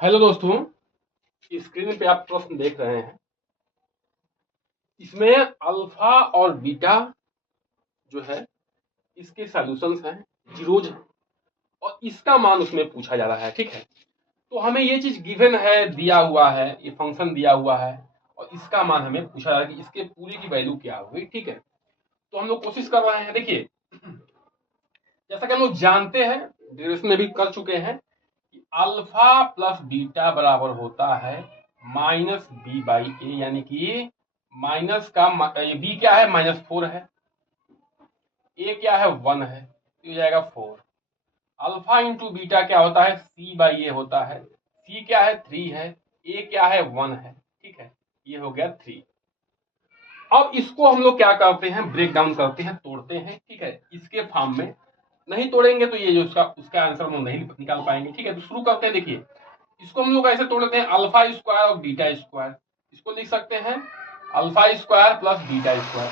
Hello दोस्तों, screen पे आप प्रश्न देख रहे हैं। इसमें अल्फा और बीटा जो है इसके सॉल्यूशंस हैं, जीरोज हैं और इसका मान उसमें पूछा जा रहा है। ठीक है, तो हमें ये चीज गिवन है, दिया हुआ है, ये फंक्शन दिया हुआ है और इसका मान हमें पूछा जा रहा है कि इसके पूरे की वैल्यू क्या होगी। ठीक है, तो हम लोग कोशिश कर रहे हैं। देखिए, जैसा कि हम लोग जानते हैं, डेरिवेशन में भी कर चुके हैं कि अल्फा प्लस बीटा बराबर होता है माइनस बी बाई ए, यानी कि माइनस का बी क्या है, -4 है, ए क्या है, 1 है, तो हो जाएगा 4। अल्फा इंटू बीटा क्या होता है, सी बाई ए होता है, सी क्या है, 3 है, ए क्या है, 1 है। ठीक है, ये हो गया 3। अब इसको हम लोग क्या करते हैं, ब्रेक डाउन करते हैं, तोड़ते हैं। ठीक है, इसके फॉर्म में नहीं तोड़ेंगे तो ये जो उसका आंसर हम लोग नहीं निकाल पाएंगे। ठीक है, तो शुरू करते हैं। देखिए, इसको हम लोग ऐसे तोड़ लेते हैं, अल्फा स्क्वायर और बीटा स्क्वायर। इसको लिख सकते हैं alpha square plus beta square.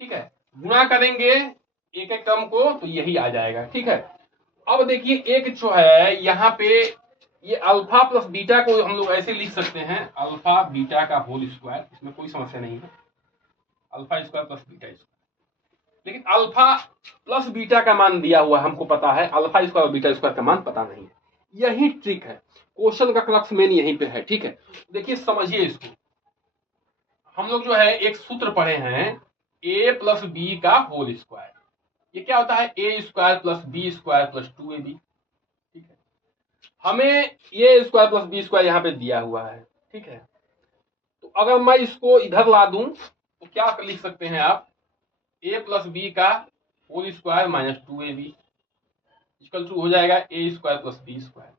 ठीक है, गुणा करेंगे एक एक टर्म को तो यही आ जाएगा। ठीक है, अब देखिए एक जो है यहाँ पे ये अल्फा प्लस बीटा को हम लोग ऐसे लिख सकते हैं, अल्फा बीटा का होल स्क्वायर, इसमें कोई समस्या नहीं है, alpha square plus beta square. लेकिन अल्फा प्लस बीटा का मान दिया हुआ हमको पता है, अल्फा स्क्वायर और बीटा स्क्वायर का मान पता नहीं है। यही ट्रिक है, क्वेश्चन का क्रक्स मेन यहीं पे है। ठीक है, देखिए समझिए इसको। हम लोग जो है एक सूत्र पढ़े हैं, ए प्लस बी का होल स्क्वायर। ये क्या होता है, A square plus B square plus 2ab। ठीक है, हमें A square plus B square यहाँ पे दिया हुआ है। ठीक है, तो अगर मैं इसको इधर ला दूं तो क्या लिख सकते हैं आप, ए प्लस बी का whole square -2ab equal to हो जाएगा a square plus B square.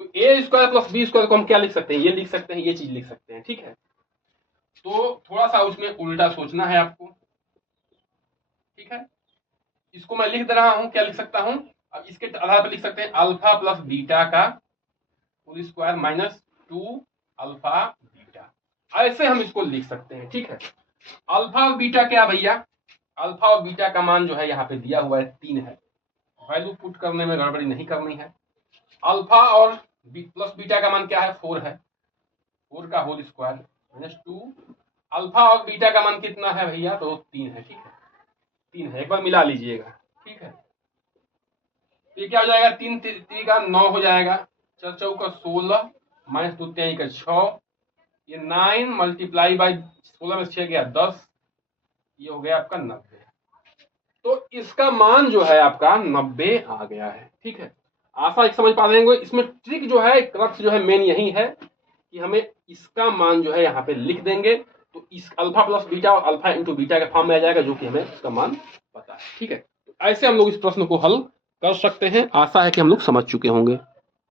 तो a square plus B square को हम क्या लिख सकते हैं, ये लिख सकते हैं, ये चीज लिख सकते हैं। ठीक है, तो थोड़ा सा उसमें उल्टा सोचना है आपको। ठीक है, इसको मैं लिख दे रहा हूं, क्या लिख सकता हूं, अब इसके आधार पर लिख सकते हैं अल्फा प्लस बीटा का होल स्क्वायर -2 अल्फा बीटा, ऐसे हम इसको लिख सकते हैं। ठीक है, अल्फा और बीटा क्या भैया, अल्फा और बीटा का मान जो है यहाँ पे दिया हुआ है 3 है, वैल्यू पुट करने में गड़बड़ी नहीं करनी है। अल्फा और प्लस बीटा का मान क्या है, 4 है, 4 का होल स्क्वायर -2। अल्फा और बीटा का मान कितना है भैया, तो 3 है। ठीक है, 3 है, एक बार मिला लीजिएगा। ठीक है, तो ये क्या हो जाएगा, 3 3 का 9 हो जाएगा, 4 चौका 16 -2 3 का 6, ये 9 मल्टीप्लाई बाई 16 में 6 गया 10, ये हो गया आपका 90। तो इसका मान जो है आपका 90 आ गया है। ठीक है, आशा एक समझ पा रहे होंगे। इसमें ट्रिक जो है, क्रक्स जो है मेन यही है कि हमें इसका मान जो है यहाँ पे लिख देंगे तो इस अल्फा प्लस बीटा और अल्फा इंटू बीटा के फॉर्म में आ जाएगा, जो कि हमें इसका मान पता है। ठीक है, तो ऐसे हम लोग इस प्रश्न को हल कर सकते हैं। आशा है कि हम लोग समझ चुके होंगे।